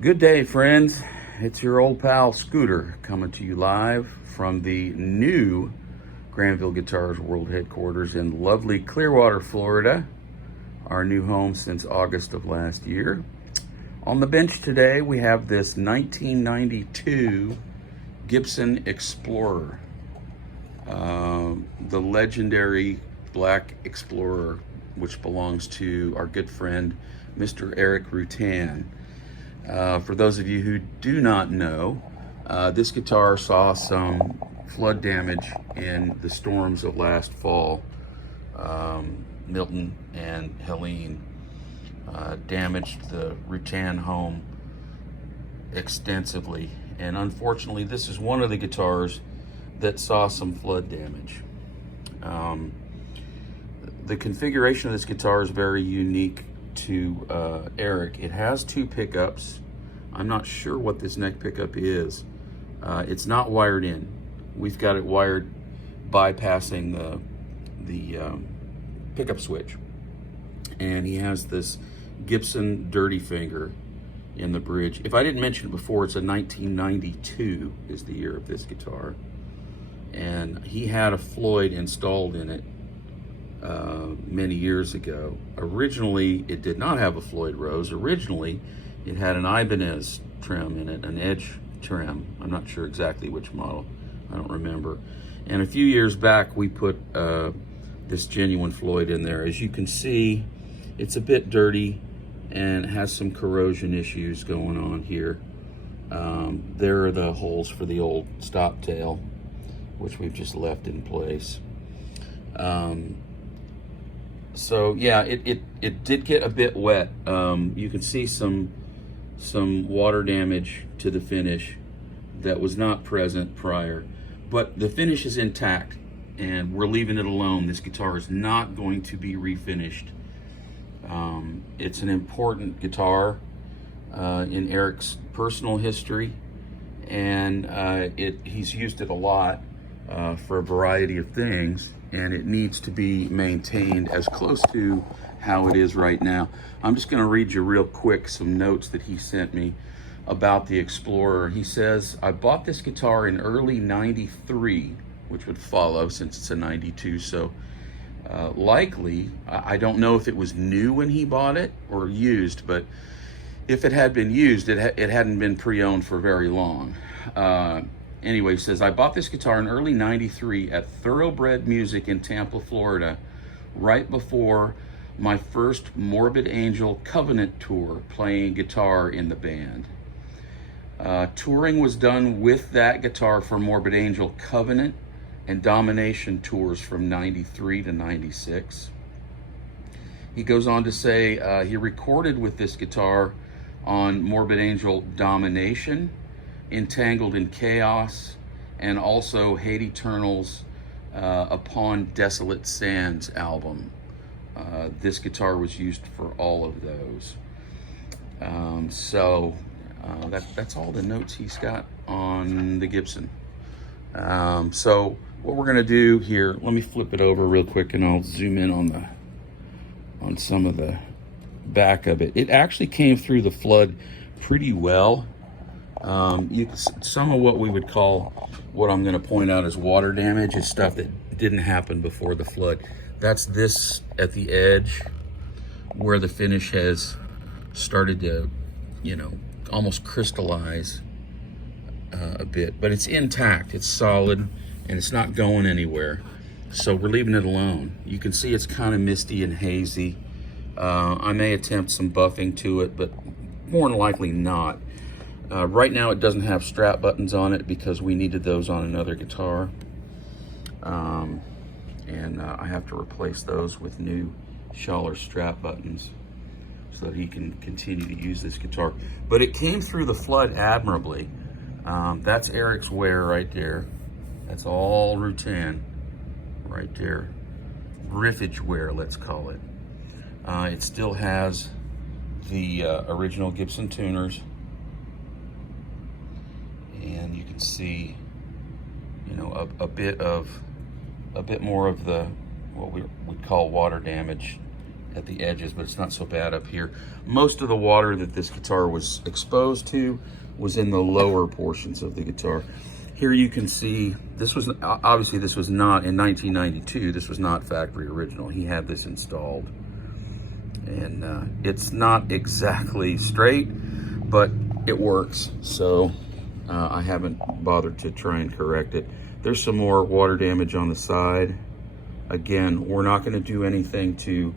Good day, friends. It's your old pal Scooter coming to you live from the new Granville Guitars World Headquarters in lovely Clearwater, Florida, our new home since August of last year. On the bench today, we have this 1992 Gibson Explorer, the legendary black Explorer, which belongs to our good friend, Mr. Erik Rutan. For those of you who do not know, this guitar saw some flood damage in the storms of last fall. Milton and Helene damaged the Rutan home extensively, and unfortunately this is one of the guitars that saw some flood damage. The configuration of this guitar is very unique to Erik. It has two pickups. I'm not sure what this neck pickup is. It's not wired in. We've got it wired bypassing the pickup switch. And he has this Gibson Dirty Finger in the bridge. If I didn't mention it before, it's a 1992 is the year of this guitar. And he had a Floyd installed in it many years ago. Originally, it did not have a Floyd Rose. Originally, it had an Ibanez trim in it, an edge trim. I'm not sure exactly which model. I don't remember. And a few years back, we put this genuine Floyd in there. As you can see, it's a bit dirty and has some corrosion issues going on here. There are the holes for the old stop tail, which we've just left in place. So yeah, it did get a bit wet. You can see some water damage to the finish that was not present prior, but the finish is intact and we're leaving it alone. This guitar is not going to be refinished. It's an important guitar in Erik's personal history, and he's used it a lot for a variety of things, and it needs to be maintained as close to how it is right now. I'm just going to read you real quick some notes that he sent me about the Explorer. He says, I bought this guitar in early 93, which would follow since it's a 92, so likely, I don't know if it was new when he bought it or used, but if it had been used, it hadn't been pre-owned for very long. Anyway, he says, I bought this guitar in early 93 at Thoroughbred Music in Tampa, Florida, right before my first Morbid Angel Covenant tour, playing guitar in the band. Touring was done with that guitar for Morbid Angel Covenant and Domination tours from 93 to 96. He goes on to say he recorded with this guitar on Morbid Angel Domination, Entangled in Chaos, and also Hate Eternal's Upon Desolate Sands album. This guitar was used for all of those. That's all the notes he's got on the Gibson. So what we're gonna do here, let me flip it over real quick and I'll zoom in on some of the back of it. It actually came through the flood pretty well. Some of what we would call, what I'm going to point out as water damage, is stuff that didn't happen before the flood. That's this at the edge where the finish has started to, almost crystallize a bit, but it's intact, it's solid, and it's not going anywhere. So we're leaving it alone. You can see it's kind of misty and hazy. I may attempt some buffing to it, but more than likely not. Right now it doesn't have strap buttons on it because we needed those on another guitar. And I have to replace those with new Schaller strap buttons so that he can continue to use this guitar. But it came through the flood admirably. That's Erik's wear right there. That's all Rutan right there. Riffage wear, let's call it. It still has the original Gibson tuners. And you can see, a bit more of the what we would call water damage at the edges, but it's not so bad up here. Most of the water that this guitar was exposed to was in the lower portions of the guitar. Here you can see, this was, obviously this was not, in 1992, this was not factory original. He had this installed. And it's not exactly straight, but it works. So I haven't bothered to try and correct it. There's some more water damage on the side. Again, we're not gonna do anything to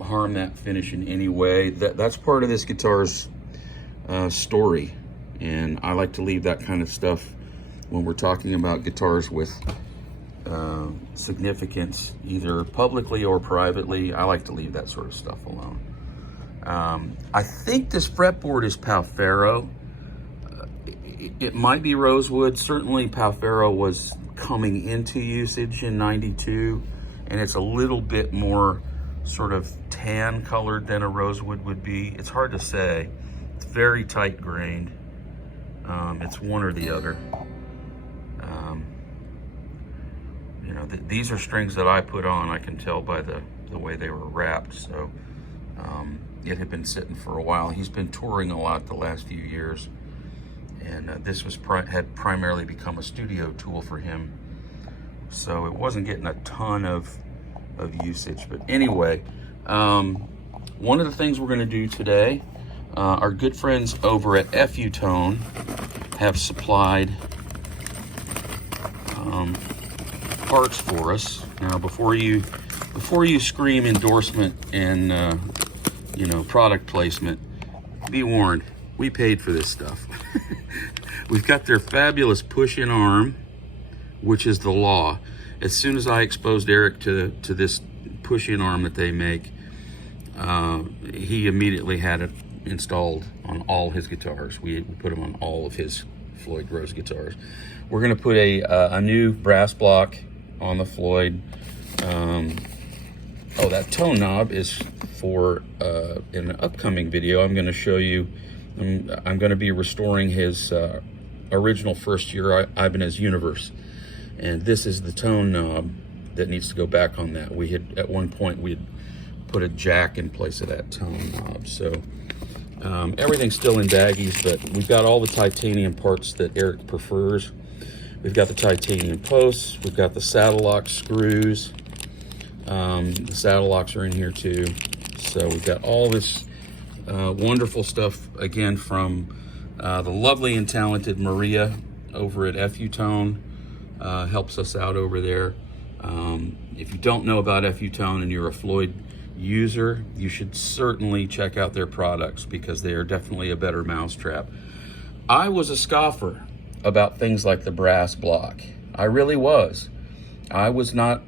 harm that finish in any way. That's part of this guitar's story. And I like to leave that kind of stuff when we're talking about guitars with significance, either publicly or privately. I like to leave that sort of stuff alone. I think this fretboard is Palfaro. It might be rosewood. Certainly Palfaro was coming into usage in '92, and it's a little bit more sort of tan colored than a rosewood would be. It's hard to say. It's very tight grained. It's one or the other. You know, these are strings that I put on. I can tell by the way they were wrapped. So it had been sitting for a while. He's been touring a lot the last few years, and this was had primarily become a studio tool for him. So it wasn't getting a ton of usage. But anyway, one of the things we're going to do today, our good friends over at FU-Tone have supplied parts for us. Now, before you scream endorsement and you know, product placement, be warned, we paid for this stuff. We've got their fabulous push-in arm, which is the law. As soon as I exposed Erik to this push-in arm that they make, he immediately had it installed on all his guitars. We put them on all of his Floyd Rose guitars. We're going to put a new brass block on the Floyd. Oh, that tone knob is for in an upcoming video. I'm going to show you. I'm going to be restoring his original first year Ibanez Universe, and this is the tone knob that needs to go back on that. We had at one point we had put a jack in place of that tone knob. So everything's still in baggies, but we've got all the titanium parts that Erik prefers. We've got the titanium posts. We've got the saddle lock screws. The saddle locks are in here too. So we've got all this wonderful stuff, again, from the lovely and talented Maria over at FU-Tone. Helps us out over there. If you don't know about FU-Tone and you're a Floyd user, you should certainly check out their products, because they are definitely a better mousetrap. I was a scoffer about things like the brass block. I really was. I was not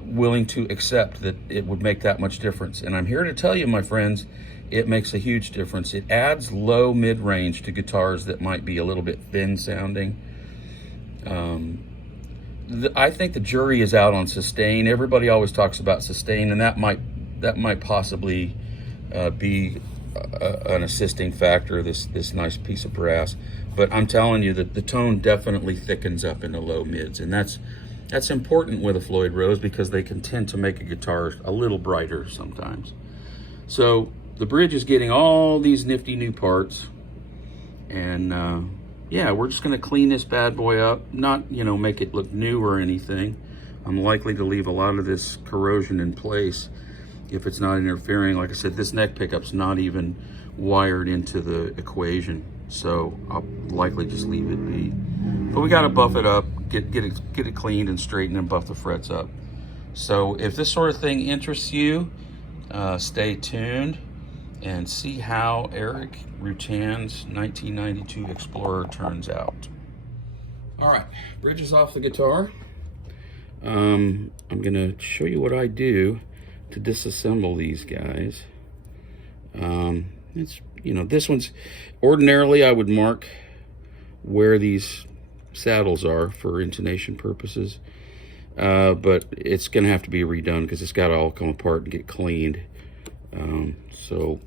willing to accept that it would make that much difference. And I'm here to tell you, my friends, it makes a huge difference. It adds low mid-range to guitars that might be a little bit thin sounding. I think the jury is out on sustain. Everybody always talks about sustain, and that might possibly be an assisting factor, this nice piece of brass. But I'm telling you that the tone definitely thickens up in the low mids, and that's important with a Floyd Rose, because they can tend to make a guitar a little brighter sometimes. So the bridge is getting all these nifty new parts, and yeah, we're just gonna clean this bad boy up, not, you know, make it look new or anything. I'm likely to leave a lot of this corrosion in place if it's not interfering. Like I said, this neck pickup's not even wired into the equation, so I'll likely just leave it be. But we gotta buff it up, get it cleaned and straightened, and buff the frets up. So if this sort of thing interests you, stay tuned and see how Erik Rutan's 1992 Explorer turns out. All right, bridge is off the guitar. I'm gonna show you what I do to disassemble these guys. It's, you know, this one's, ordinarily I would mark where these saddles are for intonation purposes, but it's gonna have to be redone because it's got to all come apart and get cleaned. So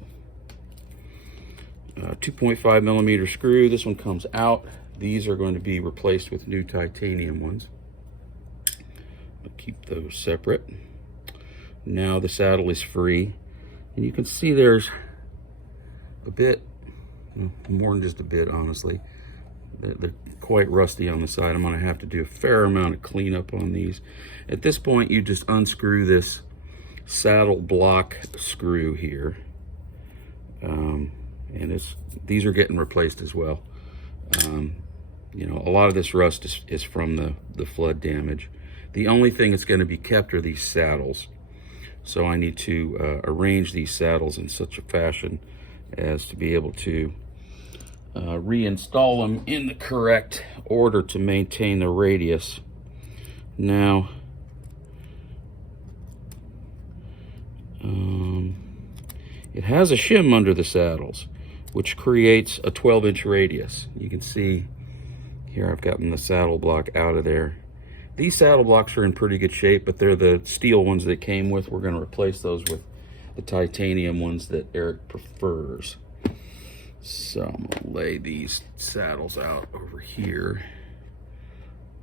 2.5 millimeter screw, this one comes out. These are going to be replaced with new titanium ones. I'll keep those separate. Now the saddle is free. And you can see there's a bit, more than just a bit, honestly. They're quite rusty on the side. I'm going to have to do a fair amount of cleanup on these. At this point, you just unscrew this saddle block screw here. And these are getting replaced as well. You know, a lot of this rust is from the flood damage. The only thing that's going to be kept are these saddles. So I need to arrange these saddles in such a fashion as to be able to reinstall them in the correct order to maintain the radius. Now, it has a shim under the saddles, which creates a 12-inch radius. You can see here I've gotten the saddle block out of there. These saddle blocks are in pretty good shape, but they're the steel ones that came with. We're going to replace those with the titanium ones that Erik prefers. So I'm going to lay these saddles out over here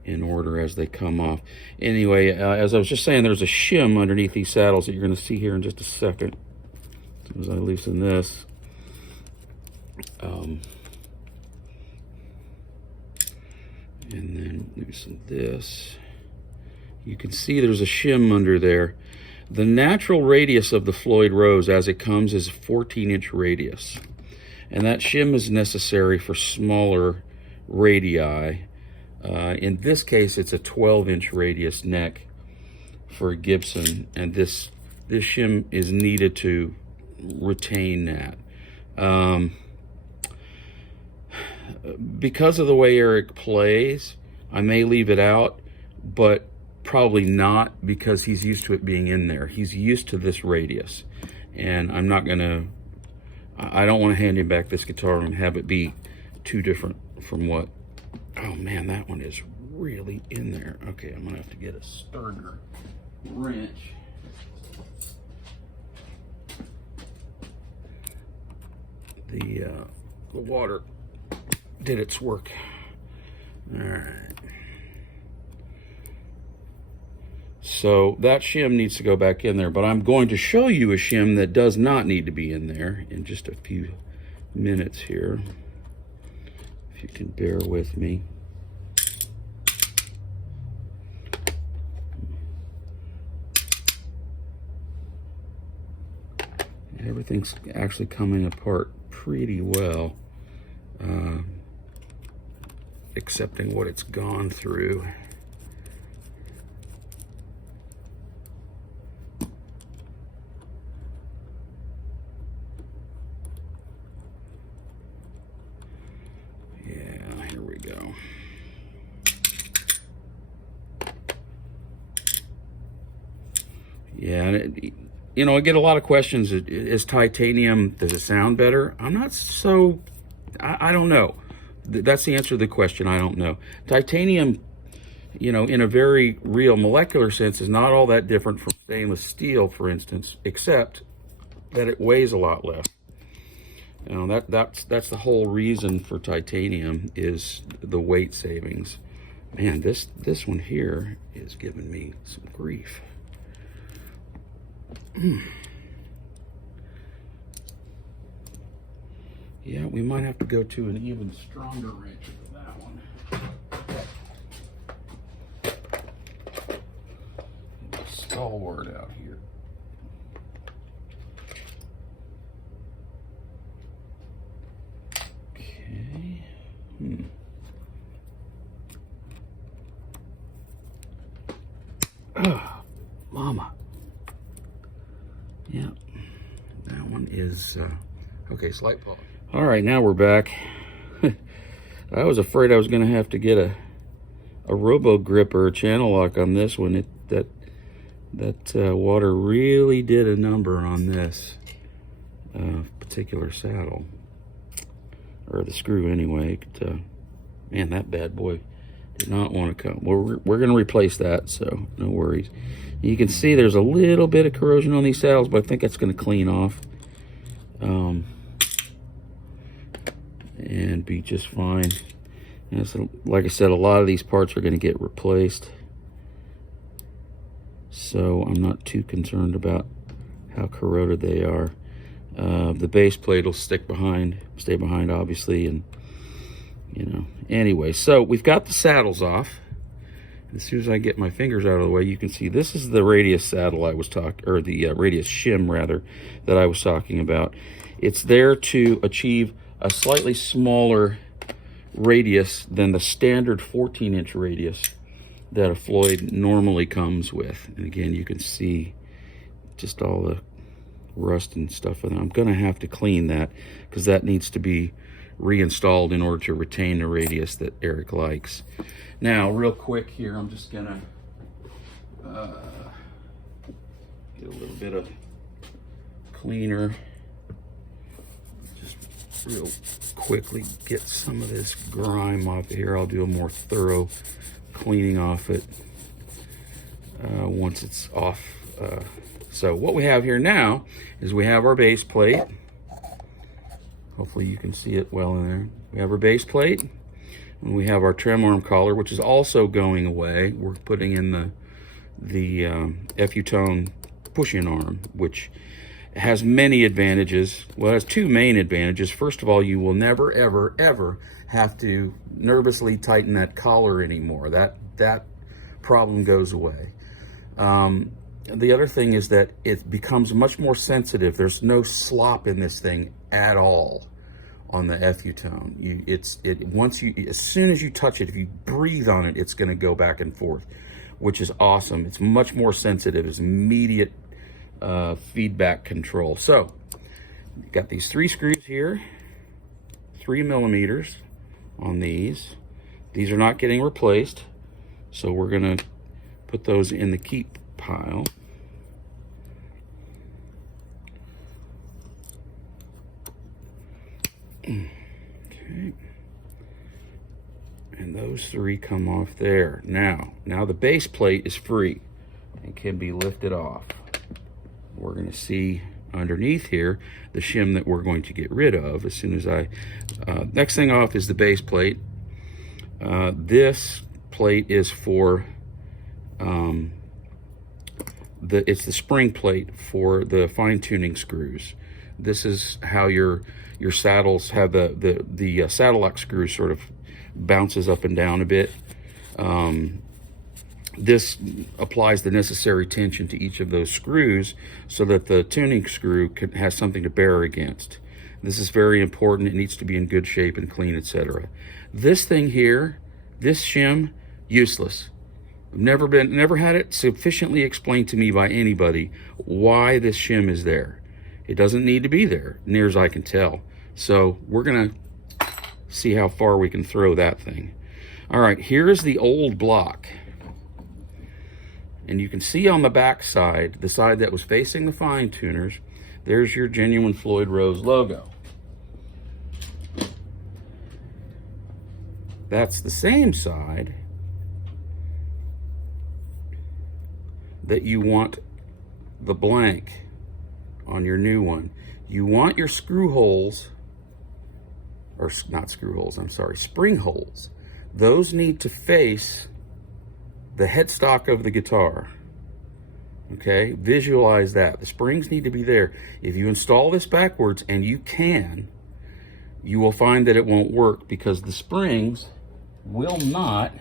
in order as they come off. Anyway, as I was just saying, there's a shim underneath these saddles that you're going to see here in just a second. As I loosen this, and then loosen this, you can see there's a shim under there. The natural radius of the Floyd Rose as it comes is a 14-inch radius, and that shim is necessary for smaller radii. In this case, it's a 12-inch radius neck for a Gibson, and this shim is needed to retain that. Because of the way Erik plays, I may leave it out, but probably not, because he's used to it being in there. He's used to this radius, and I don't want to hand him back this guitar and have it be too different from what. Oh man, that one is really in there. Okay, I'm gonna have to get a sterner wrench. The water did its work. All right. So that shim needs to go back in there, but I'm going to show you a shim that does not need to be in there in just a few minutes here. If you can bear with me. Everything's actually coming apart pretty well, accepting what it's gone through. Yeah, here we go. Yeah, and you know, I get a lot of questions. Is titanium, does it sound better? I'm not so, I don't know. That's the answer to the question, I don't know. Titanium, you know, in a very real molecular sense, is not all that different from stainless steel, for instance, except that it weighs a lot less. You know, that's the whole reason for titanium, is the weight savings. Man, this one here is giving me some grief. Yeah, we might have to go to an even stronger wrench for that one. Stalwart out here. Okay. Oh, mama. Yeah, that one is, okay, slight pause. All right, now we're back. I was afraid I was going to have to get a robo grip or a channel lock on this one. That water really did a number on this particular saddle, or the screw anyway. But, man, that bad boy did not want to come. We're going to replace that, so no worries. You can see there's a little bit of corrosion on these saddles, but I think that's going to clean off and be just fine. And so, like I said, a lot of these parts are going to get replaced. so I'm not too concerned about how corroded they are. The base plate will stay behind obviously, and you know. Anyway, so we've got the saddles off. As soon as I get my fingers out of the way, you can see this is the radius saddle I was talking, or the radius shim rather, that I was talking about. It's there to achieve a slightly smaller radius than the standard 14-inch radius that a Floyd normally comes with. And again, you can see just all the rust and stuff, and I'm gonna have to clean that because that needs to be reinstalled in order to retain the radius that Erik likes. Now, real quick here, I'm just gonna get a little bit of cleaner. Just real quickly get some of this grime off of here. I'll do a more thorough cleaning off it once it's off. So what we have here now is we have our base plate. Hopefully you can see it well in there. We have our base plate, and we have our trim arm collar, which is also going away. We're putting in the FU-tone push-in arm, which has many advantages. Well, it has two main advantages. First of all, you will never, ever, ever have to nervously tighten that collar anymore. That problem goes away. The other thing is that it becomes much more sensitive. There's no slop in this thing at all on the FU-tone. As soon as you touch it, if you breathe on it, it's going to go back and forth, which is awesome. It's much more sensitive. It's immediate feedback control. So, got these 3 screws here, 3 millimeters on these. These are not getting replaced, so we're going to put those in the keep pile. Okay, and those 3 come off there. Now the base plate is free and can be lifted off. We're going to see underneath here the shim that we're going to get rid of as soon as next thing off is the base plate. This plate is for it's the spring plate for the fine-tuning screws. This is how your saddles have the saddle lock screw sort of bounces up and down a bit. This applies the necessary tension to each of those screws so that the tuning screw has something to bear against. This is very important. It needs to be in good shape and clean, etc. This thing here, this shim, useless. I've never had it sufficiently explained to me by anybody why this shim is there. It doesn't need to be there, near as I can tell. So we're gonna see how far we can throw that thing. All right, here's the old block. And you can see on the back side, the side that was facing the fine tuners, there's your genuine Floyd Rose logo. That's the same side that you want the blank on your new one. You want your screw holes, or not screw holes, I'm sorry, spring holes. Those need to face the headstock of the guitar. Okay, visualize that. The springs need to be there. If you install this backwards, and you can, you will find that it won't work because the springs will not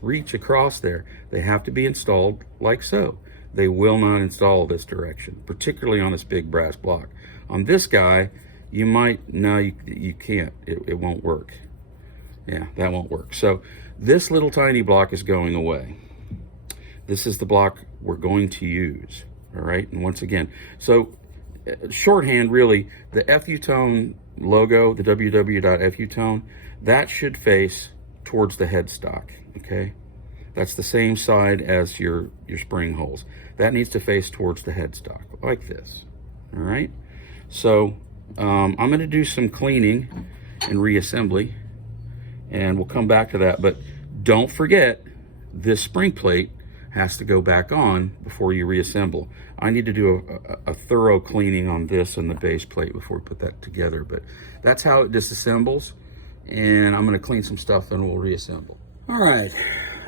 reach across there. They have to be installed like so. They will not install this direction, particularly on this big brass block. On this guy, you might, no, you can't. It won't work. Yeah, that won't work. So this little tiny block is going away. This is the block we're going to use, all right? And once again, so shorthand, really, the FU-tone logo, the www.fu-tone, that should face towards the headstock, okay? That's the same side as your spring holes. That needs to face towards the headstock, like this, all right? So I'm gonna do some cleaning and reassembly, and we'll come back to that, but don't forget this spring plate has to go back on before you reassemble. I need to do a thorough cleaning on this and the base plate before we put that together, but that's how it disassembles, and I'm gonna clean some stuff and we'll reassemble. All right,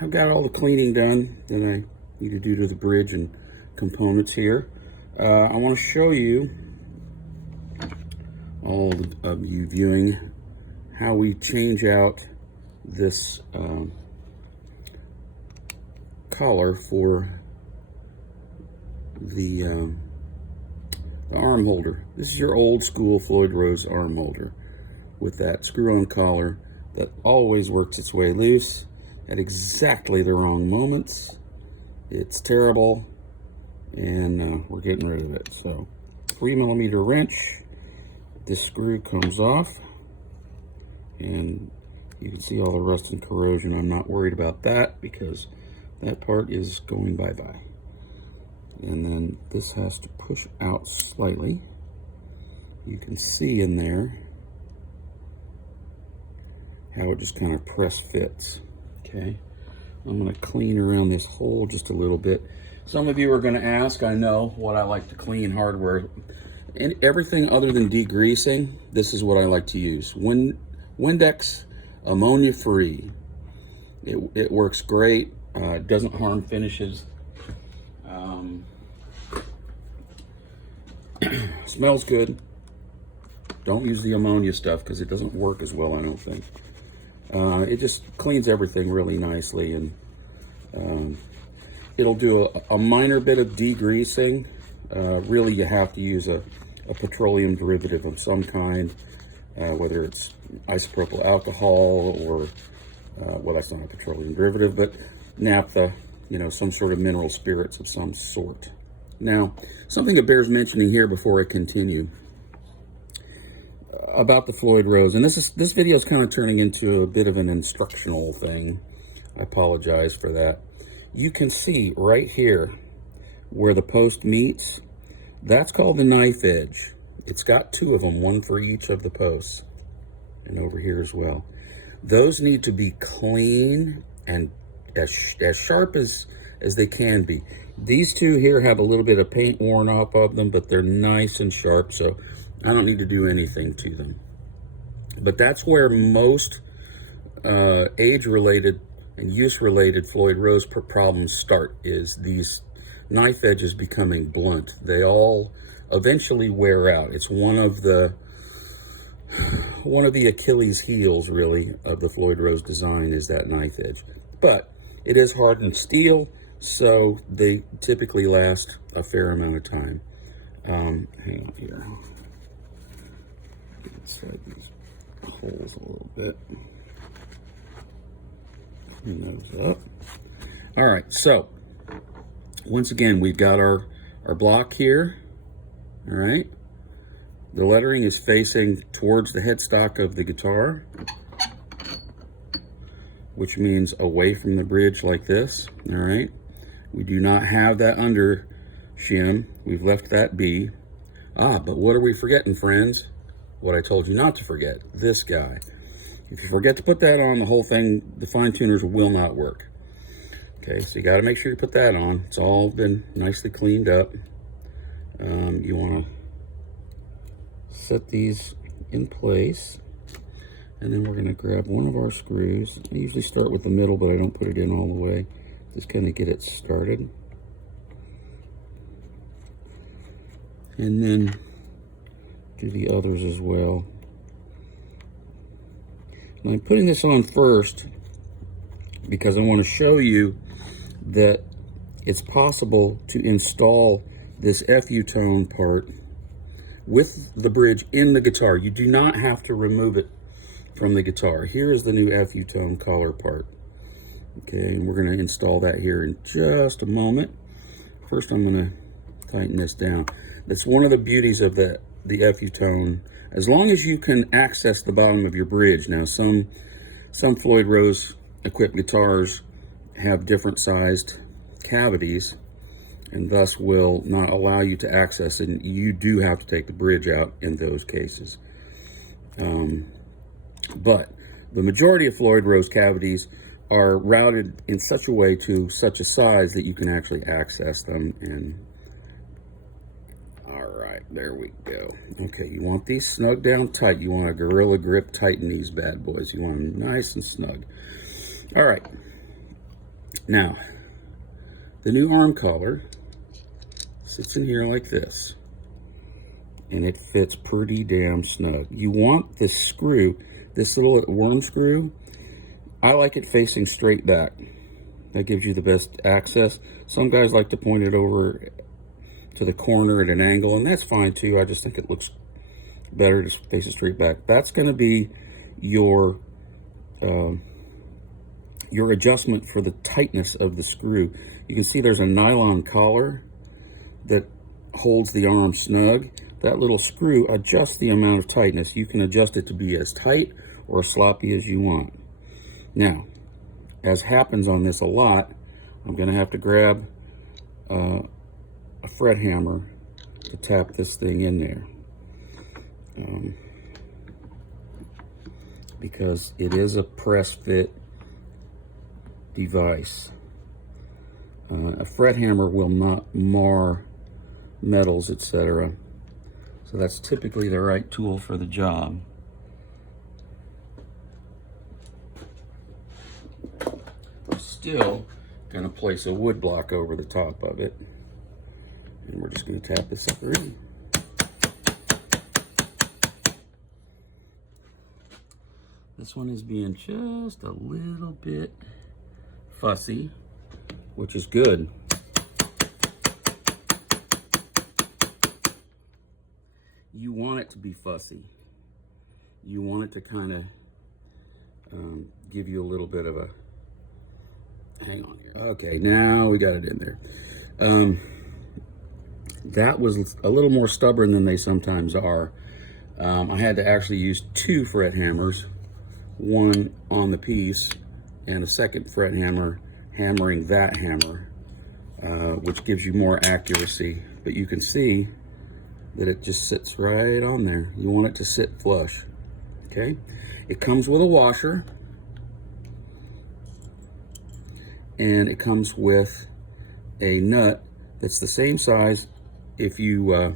I've got all the cleaning done that I need to do to the bridge and components here. I want to show you, all of you viewing, how we change out this collar for the arm holder. This is your old school Floyd Rose arm holder with that screw-on collar that always works its way loose at exactly the wrong moments. It's terrible, and we're getting rid of it. So 3mm wrench, this screw comes off, and you can see all the rust and corrosion. I'm not worried about that because that part is going bye-bye. And then this has to push out slightly. You can see in there how it just kind of press fits. Okay, I'm going to clean around this hole just a little bit. Some of you are going to ask, I know, what I like to clean hardware. And everything other than degreasing, this is what I like to use. Windex ammonia free. It works great. It doesn't harm finishes. Smells good. Don't use the ammonia stuff because it doesn't work as well, I don't think. It just cleans everything really nicely, and it'll do a minor bit of degreasing. Really, you have to use a petroleum derivative of some kind, whether it's isopropyl alcohol or, well, that's not a petroleum derivative, but naphtha, you know, some sort of mineral spirits of some sort. Now, something that bears mentioning here before I continue about the Floyd Rose, and this video is kind of turning into a bit of an instructional thing. I apologize for that. You can see right here where the post meets, that's called the knife edge. It's got two of them, one for each of the posts, and over here as well. Those need to be clean and as sharp as they can be. These two here have a little bit of paint worn off of them, but they're nice and sharp, so I don't need to do anything to them. But that's where most age-related and use-related Floyd Rose problems start, is these knife edges becoming blunt. They all eventually wear out. It's one of the Achilles heels, really, of the Floyd Rose design, is that knife edge. But it is hardened steel, so they typically last a fair amount of time. Hang on here. Get inside these holes a little bit. Clean those up. All right, so once again, we've got our block here. All right. The lettering is facing towards the headstock of the guitar, which means away from the bridge like this. All right. We do not have that under shim. We've left that be. But what are we forgetting, friends? What I told you not to forget, this guy. If you forget to put that on, the whole thing, the fine tuners will not work. Okay, so you got to make sure you put that on. It's all been nicely cleaned up. You want to set these in place, and then we're going to grab one of our screws. I usually start with the middle, but I don't put it in all the way. Just kind of get it started. And then do the others as well. Now I'm putting this on first because I want to show you that it's possible to install this FU tone part with the bridge in the guitar. You do not have to remove it from the guitar. Here is the new FU tone collar part. Okay, and we're going to install that here in just a moment. First, I'm going to tighten this down. That's one of the beauties of the FU tone. As long as you can access the bottom of your bridge. Now, some Floyd Rose equipped guitars have different sized cavities, and thus will not allow you to access it, and you do have to take the bridge out in those cases. But the majority of Floyd Rose cavities are routed in such a way to such a size that you can actually access them. And all right, there we go. Okay, you want these snug down tight. You want a Gorilla Grip tighten these bad boys. You want them nice and snug. All right, now The new arm collar sits in here like this, and it fits pretty damn snug. You want this screw, this little worm screw, I like it facing straight back. That gives you the best access. Some guys like to point it over to the corner at an angle, and that's fine too. I just think it looks better to face it straight back. That's going to be your adjustment for the tightness of the screw. You can see there's a nylon collar that holds the arm snug. That little screw adjusts the amount of tightness. You can adjust it to be as tight or as sloppy as you want. Now, as happens on this a lot, I'm going to have to grab a fret hammer to tap this thing in there. Because it is a press fit device. A fret hammer will not mar metals, etc. So that's typically the right tool for the job. We're still going to place a wood block over the top of it. And we're just going to tap this sucker in. This one is being just a little bit fussy, which is good. You want it to be fussy. You want it to kind of give you a little bit of a, hang on here. Okay, now we got it in there. That was a little more stubborn than they sometimes are. I had to actually use 2 fret hammers, one on the piece and a second fret hammer hammering that hammer, which gives you more accuracy. But you can see that it just sits right on there. You want it to sit flush, okay? It comes with a washer, and it comes with a nut that's the same size. If you have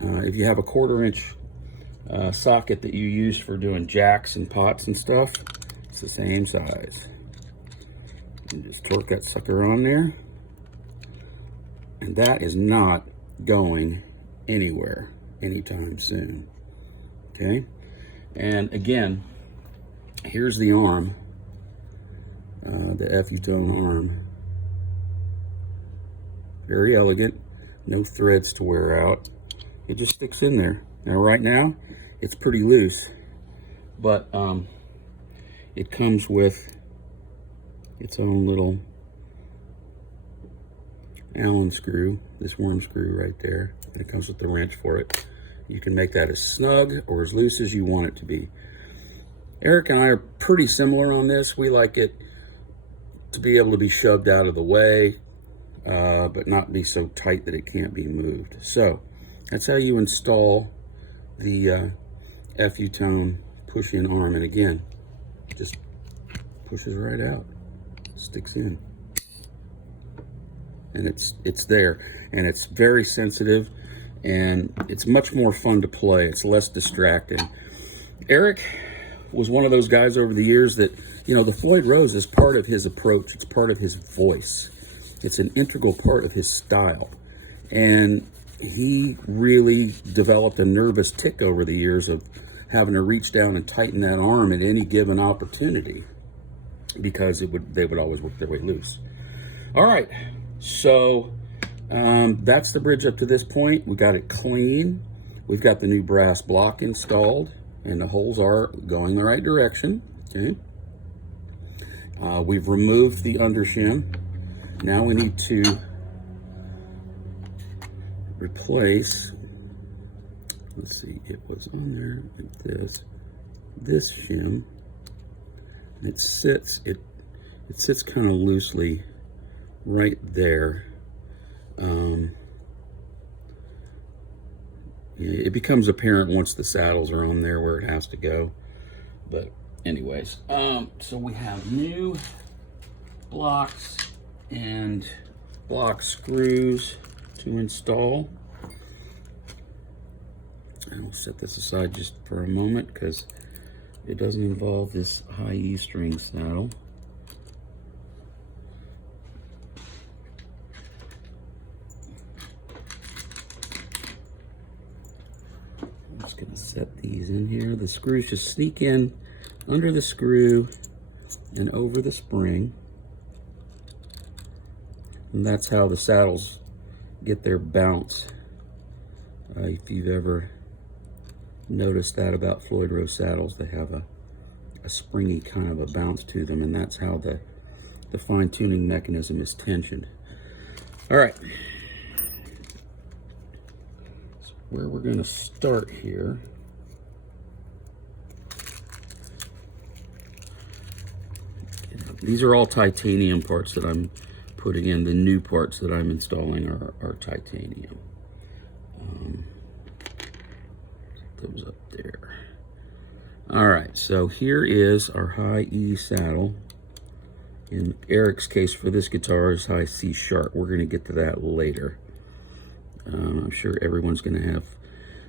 a 1/4 inch socket that you use for doing jacks and pots and stuff, it's the same size. You just torque that sucker on there, and that is not going anywhere anytime soon, okay? And again, here's the arm, the Rutan arm. Very elegant, no threads to wear out. It just sticks in there. Now right now, it's pretty loose, but it comes with its own little Allen screw, this worm screw right there, and it comes with the wrench for it. You can make that as snug or as loose as you want it to be. Erik and I are pretty similar on this. We like it to be able to be shoved out of the way, but not be so tight that it can't be moved. So that's how you install the Rutan push-in arm. And again, just pushes right out, sticks in, and it's there, and it's very sensitive, and it's much more fun to play. It's less distracting. Erik was one of those guys over the years that, you know, the Floyd Rose is part of his approach. It's part of his voice. It's an integral part of his style. And he really developed a nervous tick over the years of having to reach down and tighten that arm at any given opportunity, because they would always work their way loose. All right, so that's the bridge up to this point. We got it clean. We've got the new brass block installed, and the holes are going the right direction. Okay. We've removed the undershim. Now we need to replace, let's see, it was on there like this shim. It sits kind of loosely right there. It becomes apparent once the saddles are on there where it has to go. But anyways, so we have new blocks and block screws to install. And we'll set this aside just for a moment because it doesn't involve this high E string saddle. just gonna set these in here. The screws just sneak in under the screw and over the spring. And that's how the saddles get their bounce. If you've ever noticed that about Floyd Rose saddles, they have a springy kind of a bounce to them, and that's how the fine-tuning mechanism is tensioned. All right, so where we're going to start here, these are all titanium parts that I'm putting in. The new parts that I'm installing are titanium. Those up there. All right, so here is our high E saddle. In Erik's case for this guitar is high C sharp. We're going to get to that later. I'm sure everyone's going to have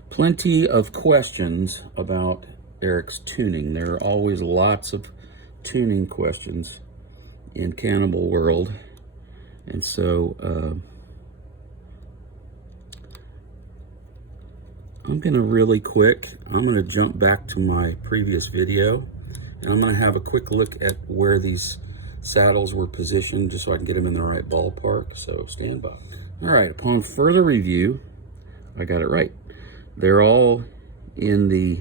plenty of questions about Erik's tuning. There are always lots of tuning questions in Cannibal world, and so I'm going to really quick, I'm going to jump back to my previous video, and I'm going to have a quick look at where these saddles were positioned just so I can get them in the right ballpark, so stand by. All right, upon further review, I got it right. They're all in the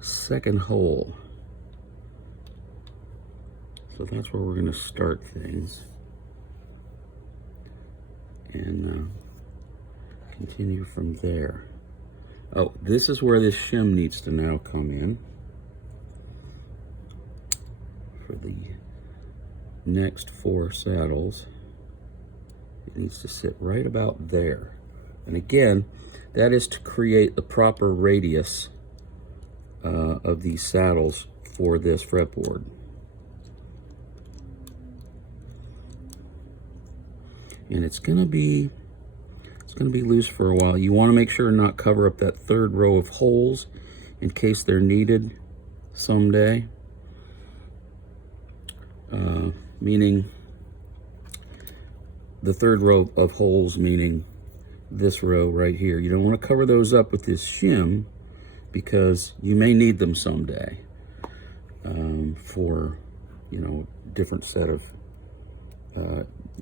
second hole. So that's where we're going to start things. And continue from there. Oh, this is where this shim needs to now come in for the next 4 saddles. It needs to sit right about there. And again, that is to create the proper radius of these saddles for this fretboard. And it's gonna be loose for a while. You want to make sure to not cover up that 3rd row of holes in case they're needed someday. Meaning the 3rd row of holes, meaning this row right here. You don't want to cover those up with this shim because you may need them someday for, you know, different set of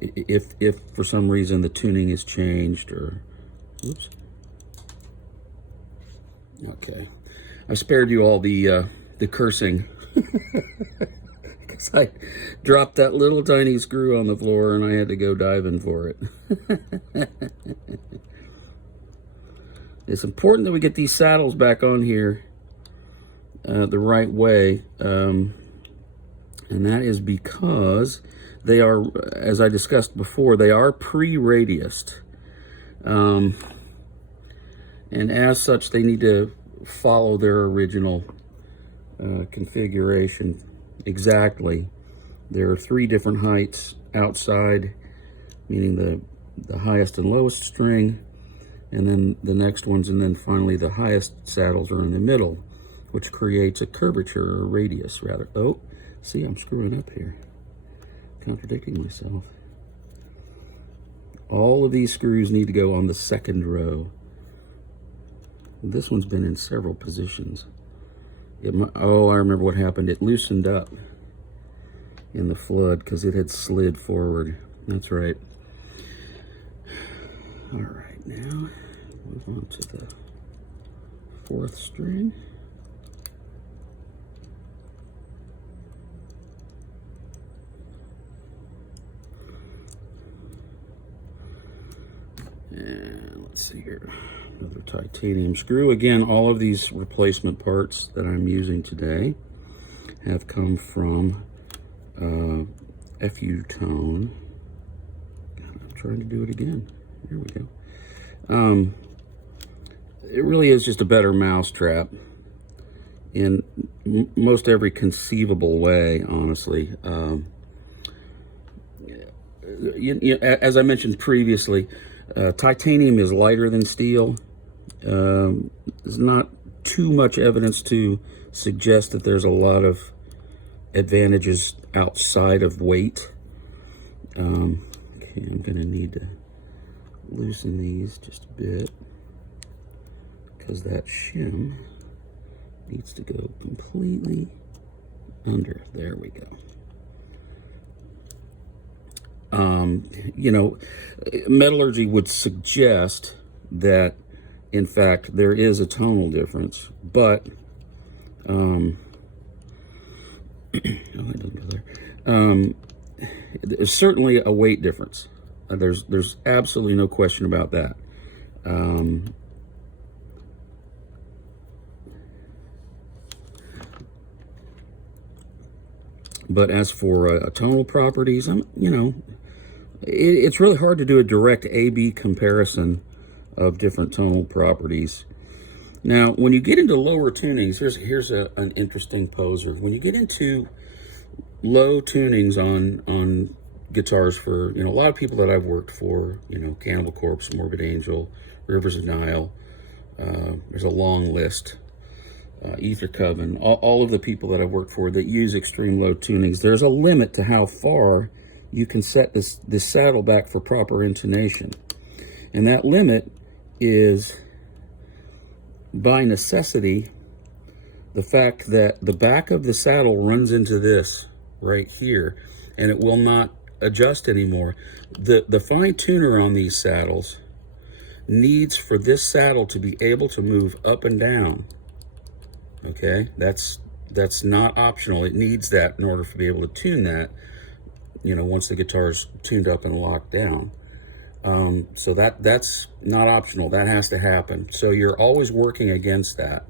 if for some reason the tuning is changed or, oops. Okay, I spared you all the cursing because I dropped that little tiny screw on the floor and I had to go diving for it. It's important that we get these saddles back on here the right way, and that is because they are, as I discussed before, they are pre-radiused. And as such, they need to follow their original configuration exactly. There are 3 different heights outside, meaning the highest and lowest string, and then the next ones, and then finally the highest saddles are in the middle, which creates a curvature, or radius rather. Oh, see, I'm screwing up here. Contradicting myself. All of these screws need to go on the 2nd row. This one's been in several positions. Oh, I remember what happened. It loosened up in the flood because it had slid forward. That's right. All right, now move on to the 4th string. And let's see here, another titanium screw. Again, all of these replacement parts that I'm using today have come from FU Tone. I'm trying to do it again. Here we go. It really is just a better mousetrap in most every conceivable way, honestly. As I mentioned previously, titanium is lighter than steel. There's not too much evidence to suggest that there's a lot of advantages outside of weight. Okay, I'm going to need to loosen these just a bit. because that shim needs to go completely under. There we go. You know, metallurgy would suggest that, in fact, there is a tonal difference, but oh, it doesn't go there. There's certainly a weight difference. There's absolutely no question about that. But as for tonal properties, you know, it's really hard to do a direct A-B comparison of different tonal properties. Now, when you get into lower tunings, here's an interesting poser. When you get into low tunings on guitars for, you know, a lot of people that I've worked for, you know, Cannibal Corpse, Morbid Angel, Rivers of Nile, there's a long list. Ether Coven, all of the people that I've worked for that use extreme low tunings, there's a limit to how far you can set this saddle back for proper intonation. And that limit is, by necessity, the fact that the back of the saddle runs into this right here, and it will not adjust anymore. The fine tuner on these saddles needs for this saddle to be able to move up and down. Okay, that's not optional. It needs that in order to be able to tune that, you know, once the guitar's tuned up and locked down. So that's not optional. That has to happen. So you're always working against that.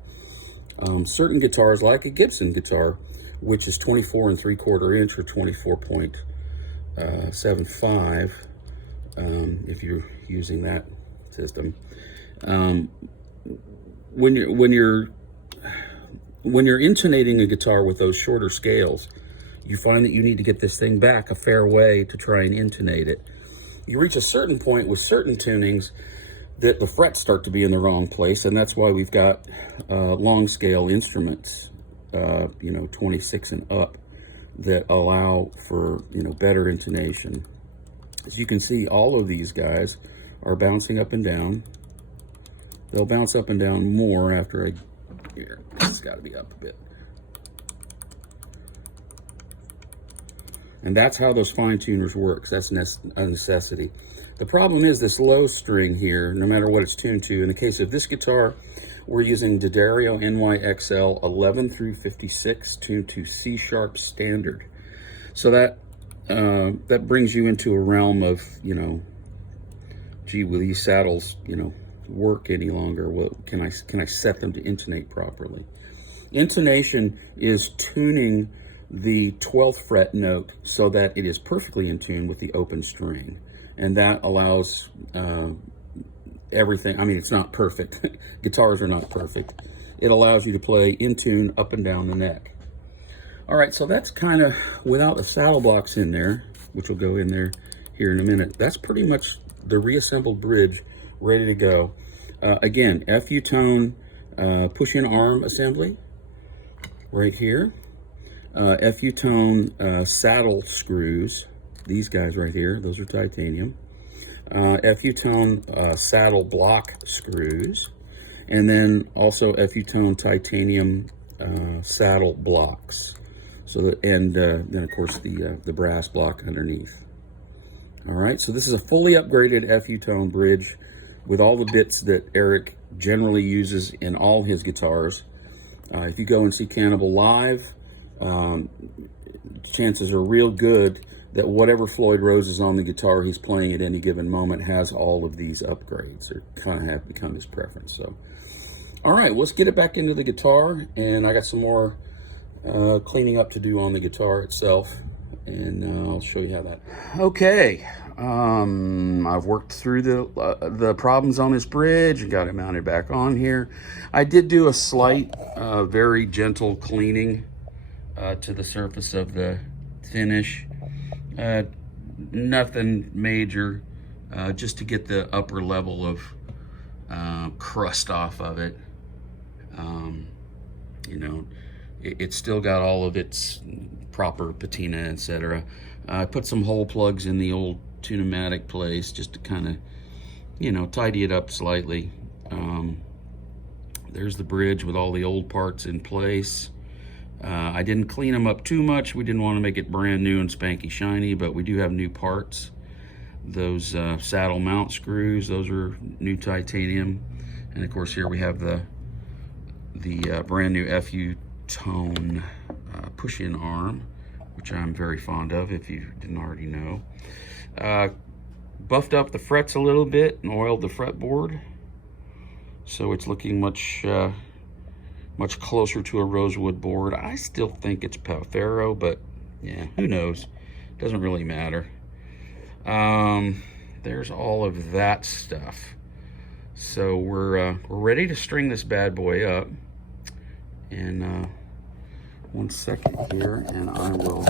Certain guitars, like a Gibson guitar, which is 24 3/4 inch or 24.75, if you're using that system. When you're intonating a guitar with those shorter scales, you find that you need to get this thing back a fair way to try and intonate it. You reach a certain point with certain tunings that the frets start to be in the wrong place, and that's why we've got long scale instruments, you know, 26 and up, that allow for, you know, better intonation. As you can see, all of these guys are bouncing up and down. They'll bounce up and down more after here, this has got to be up a bit. And that's how those fine tuners work. That's a necessity. The problem is this low string here, no matter what it's tuned to. In the case of this guitar, we're using D'Addario NYXL 11 through 56 tuned to C sharp standard. So that brings you into a realm of, you know, gee, will these saddles, you know, work any longer? Well, can I set them to intonate properly? Intonation is tuning the 12th fret note so that it is perfectly in tune with the open string, and that allows everything. I mean, it's not perfect. Guitars are not perfect. It allows you to play in tune up and down the neck. All right, so that's kind of, without the saddle blocks in there, which will go in there here in a minute, that's pretty much the reassembled bridge ready to go. Again, FU tone push-in arm assembly right here. FU tone saddle screws, these guys right here, those are titanium. FU tone saddle block screws, and then also FU tone titanium saddle blocks. So that, and then of course the brass block underneath. All right, so this is a fully upgraded FU tone bridge with all the bits that Erik generally uses in all his guitars. If you go and see Cannibal live, chances are real good that whatever Floyd Rose is on the guitar he's playing at any given moment has all of these upgrades, or kind of have become his preference. So, all right, let's get it back into the guitar, and I got some more cleaning up to do on the guitar itself, and I'll show you how that. Okay, I've worked through the problems on this bridge and got it mounted back on here. I did do a slight, very gentle cleaning to the surface of the finish. Nothing major, just to get the upper level of crust off of it. You know, it's still got all of its proper patina, etc. I put some hole plugs in the old Tune-O-Matic place just to kind of, you know, tidy it up slightly. There's the bridge with all the old parts in place. I didn't clean them up too much. We didn't want to make it brand new and spanky shiny, but we do have new parts. Those saddle mount screws, those are new titanium. And of course here we have the brand new FU tone push-in arm, which I'm very fond of if you didn't already know. Buffed up the frets a little bit and oiled the fretboard, so it's looking much closer to a rosewood board. I still think it's Ferro, but yeah, who knows? Doesn't really matter. There's all of that stuff. So we're ready to string this bad boy up. And 1 second here, and I'll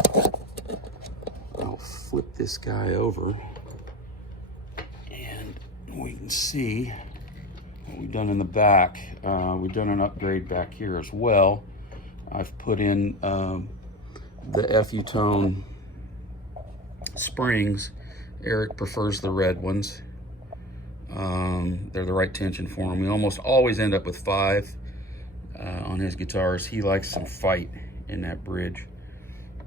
flip this guy over, and we can see what we've done in the back. We've done an upgrade back here as well. I've put in the FU tone springs. Erik prefers the red ones. They're the right tension for him. We almost always end up with 5 on his guitars. He likes some fight in that bridge.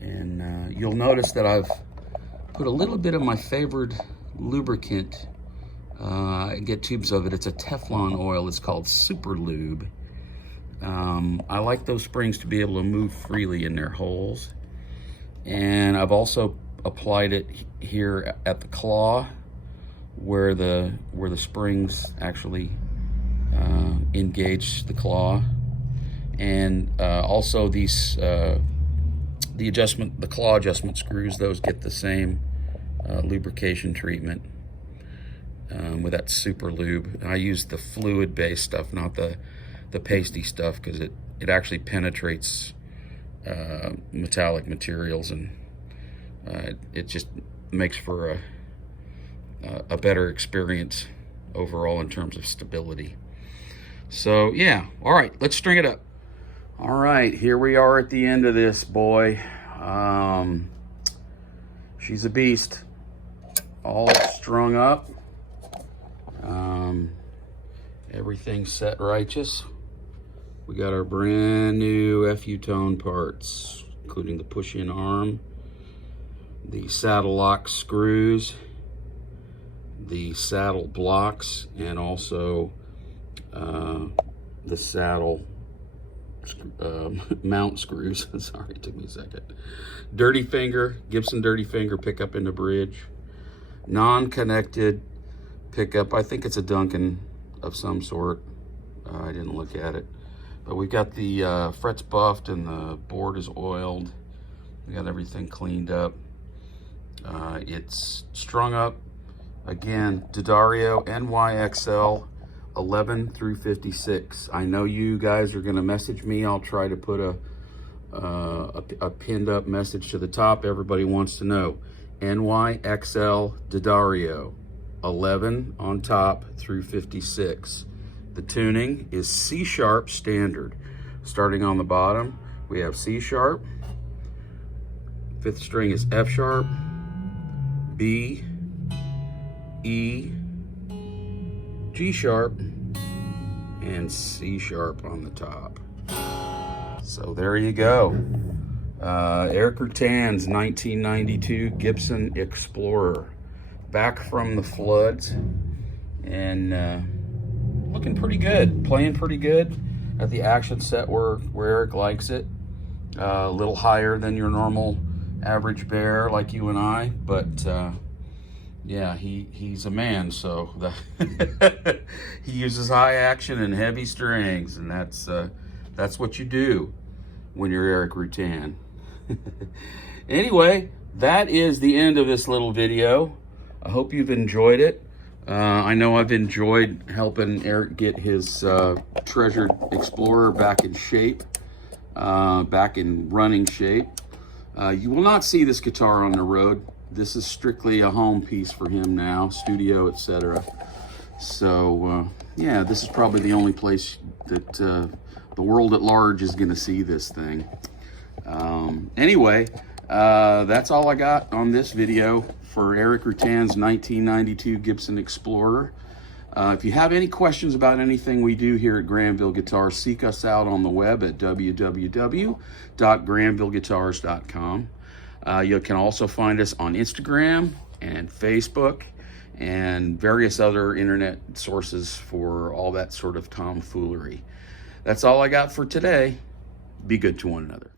And you'll notice that I've put a little bit of my favorite lubricant. I get tubes of it. It's a Teflon oil. It's called Super Lube. I like those springs to be able to move freely in their holes. And I've also applied it here at the claw, where the springs actually engage the claw. And also these the claw adjustment screws, those get the same lubrication treatment with that Super Lube. I use the fluid based stuff, not the pasty stuff, because it actually penetrates metallic materials, and it just makes for a better experience overall in terms of stability. So yeah, all right, let's string it up. All right, here we are at the end of this, boy. She's a beast. All strung up. Everything's set righteous. We got our brand new FU tone parts, including the push-in arm, the saddle lock screws, the saddle blocks, and also the saddle mount screws. Sorry, it took me a second. Dirty finger, Gibson dirty finger pickup in the bridge. Non-connected pickup. I think it's a Duncan of some sort. I didn't look at it. But we've got the frets buffed and the board is oiled. We got everything cleaned up. It's strung up. Again, D'Addario NYXL 11 through 56. I know you guys are going to message me. I'll try to put a pinned up message to the top. Everybody wants to know. NYXL D'Addario 11 on top through 56. The tuning is C sharp standard. Starting on the bottom, we have C sharp. 5th string is F sharp, B, E, G sharp, and C sharp on the top. So there you go. Erik Rutan's 1992 Gibson Explorer. Back from the floods, and looking pretty good, playing pretty good at the action set where Erik likes it. A little higher than your normal average bear like you and I, but yeah, he's a man, so he uses high action and heavy strings, and that's what you do when you're Erik Rutan. Anyway, that is the end of this little video. I hope you've enjoyed it. I know I've enjoyed helping Erik get his treasured Explorer back in shape, back in running shape. You will not see this guitar on the road. This is strictly a home piece for him now, studio, etc. So yeah, this is probably the only place that the world at large is going to see this thing. Anyway, that's all I got on this video for Erik Rutan's 1992 Gibson Explorer. If you have any questions about anything we do here at Granville Guitars, seek us out on the web at www.granvilleguitars.com. You can also find us on Instagram and Facebook and various other internet sources for all that sort of tomfoolery. That's all I got for today. Be good to one another.